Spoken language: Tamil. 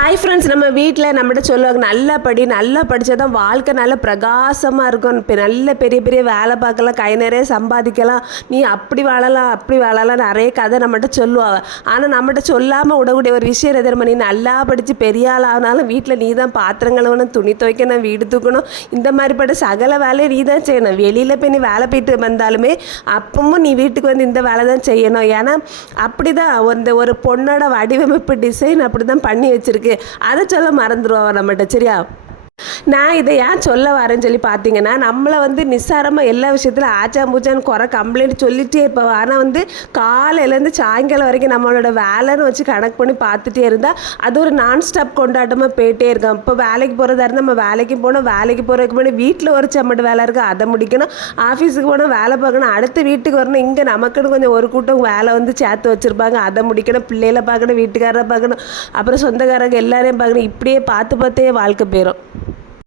ஹாய் ஃப்ரெண்ட்ஸ், நம்ம வீட்டில் நம்மகிட்ட சொல்லுவாங்க நல்லா படித்தா தான் வாழ்க்கை நல்ல பிரகாசமாக இருக்கும், இப்போ நல்ல பெரிய பெரிய வேலை பார்க்கலாம், கை நிறைய சம்பாதிக்கலாம், நீ அப்படி வாழலாம் நிறைய கதை நம்மகிட்ட சொல்லுவாங்க. ஆனால் நம்மகிட்ட சொல்லாமல் விடக்கூடிய ஒரு விஷயம் எதிர்மா, நீ நல்லா படித்து பெரிய ஆள் ஆனாலும் வீட்டில் நீ தான் பாத்திரம் கழுவணும், துணி துவைக்கணும், வீடு தூக்கணும், இந்த மாதிரிப்பட்ட சகல வேலையை நீ தான் செய்யணும். வெளியில் போய் நீ வேலை போயிட்டு வந்தாலுமே அப்பவும் நீ வீட்டுக்கு வந்து இந்த வேலை தான் செய்யணும். ஏன்னா அப்படி தான் ஒரு பொண்ணோட வடிவமைப்பு டிசைன் அப்படி தான் பண்ணி வச்சுருக்கு. அதை சொல்ல மறந்துடுவாங்க நம்மகிட்ட. சரியா? நான் இதை ஏன் சொல்ல வரேன்னு சொல்லி பார்த்தீங்கன்னா, நம்மளை நிஸ்சாரமாக எல்லா விஷயத்தில் ஆச்சா பூச்சான்னு குறை கம்ப்ளைண்ட் சொல்லிகிட்டே இருப்போம். ஆனால் காலையிலேருந்து சாயங்காலம் வரைக்கும் நம்மளோட வேலைன்னு வச்சு கணக்கு பண்ணி பார்த்துட்டே இருந்தால் அது ஒரு நான் ஸ்டாப் கொண்டாட்டமாக போயிட்டே இருக்கோம். இப்போ வேலைக்கு போகிறதா இருந்தால் நம்ம வேலைக்கு போகணும், வேலைக்கு போகிறதுக்கு முன்னாடி வீட்டில் ஒரு சம்மட்டு வேலை இருக்குது, அதை முடிக்கணும், ஆஃபீஸுக்கு போனால் வேலை பார்க்கணும், அடுத்து வீட்டுக்கு வரணும், இங்கே நமக்குன்னு கொஞ்சம் ஒரு கூட்டம் வேலை சேர்த்து வச்சுருப்பாங்க, அதை முடிக்கணும், பிள்ளைகளை பார்க்கணும், வீட்டுக்காரரை பார்க்கணும், அப்புறம் சொந்தக்காரங்க எல்லாரையும் பார்க்கணும், இப்படியே பார்த்தே வாழ்க்கை போயிடும்.